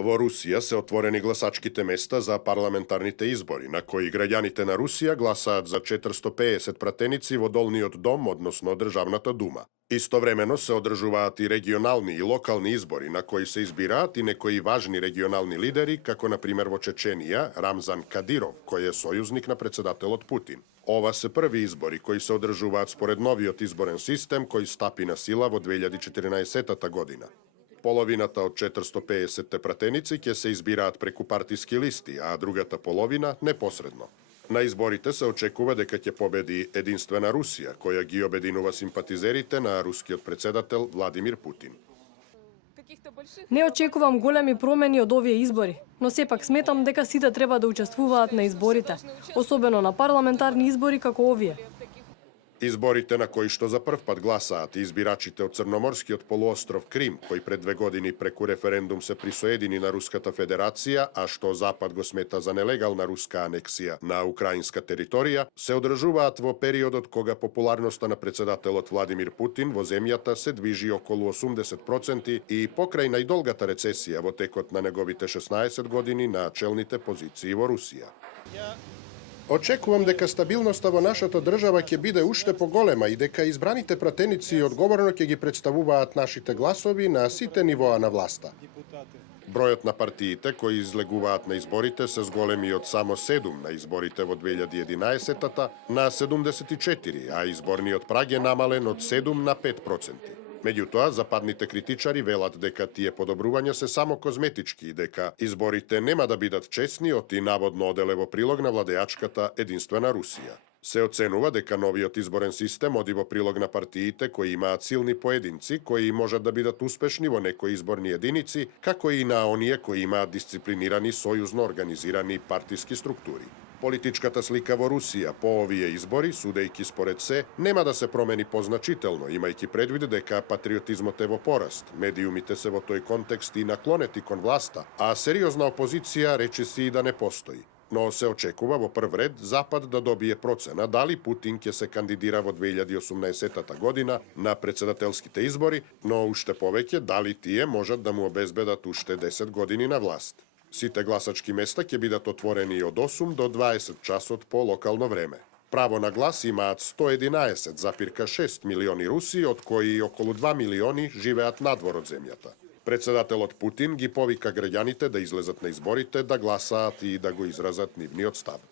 Во Русија се отворени гласачките места за парламентарните избори, на кои граѓаните на Русија гласаат за 450 пратеници во долниот дом, односно Државната дума. Истовремено се одржуваат и регионални и локални избори, на кои се избираат и некои важни регионални лидери, како на пример во Чеченија Рамзан Кадиров, кој е сојузник на председателот Путин. Ова се први избори кои се одржуваат според новиот изборен систем кој стапи на сила во 2014 година. Половината од 450 пратеници ќе се избираат преку партиски листи, а другата половина непосредно. На изборите се очекува дека ќе победи Единствена Русија, која ги обединува симпатизерите на рускиот председател Владимир Путин. Не очекувам големи промени од овие избори, но сепак сметам дека сите треба да учествуваат на изборите, особено на парламентарни избори како овие. Изборите на кои што за прв пат гласаат избирачите од Црноморскиот полуостров Крим, кој пред 2 години преку референдум се присоедини на Руската Федерација, а што Запад го смета за нелегална руска анексија на украинска територија, се одржуваат во периодот кога популарноста на председателот Владимир Путин во земјата се движи околу 80% и покрај најдолгата рецесија во текот на неговите 16 години на челните позиции во Русија. Очекувам дека стабилноста во нашата држава ќе биде уште поголема и дека избраните пратеници одговорно ќе ги представуваат нашите гласови на сите нивоа на власта. Бројот на партиите кои излегуваат на изборите се зголеми од само 7 на изборите во 2011 на 74, а изборниот праг е намален од 7 на 5%. Меѓутоа, западните критичари велат дека тие подобрувања се само козметички и дека изборите нема да бидат честни од и наводно оделе во прилог на владеачката Единствена Русија. Се оценува дека новиот изборен систем оди во прилог на партиите кои имаат силни поединци, кои можат да бидат успешни во некои изборни единици, како и на оние кои имаат дисциплинирани сојузно организирани партиски структури. Политичката слика во Русија по овие избори, судејќи според се, нема да се промени позначително, имајќи предвид дека патриотизмот е во пораст, медиумите се во тој контекст и наклонети кон власта, а сериозна опозиција речиси и да не постои. Но се очекува во прв ред Запад да добие процена дали Путин ќе се кандидира во 2018 година на председателските избори, но уште повеќе дали тие можат да му обезбедат уште 10 години на власт. Сите гласачки места ќе бидат отворени од 8 до 20 часот по локално време. Право на глас имаат 111,6 милиони руси, од кои околу 2 милиони живеат надвор од земјата. Председателот Путин ги повика граѓаните да излезат на изборите, да гласаат и да го изразат нивниот став.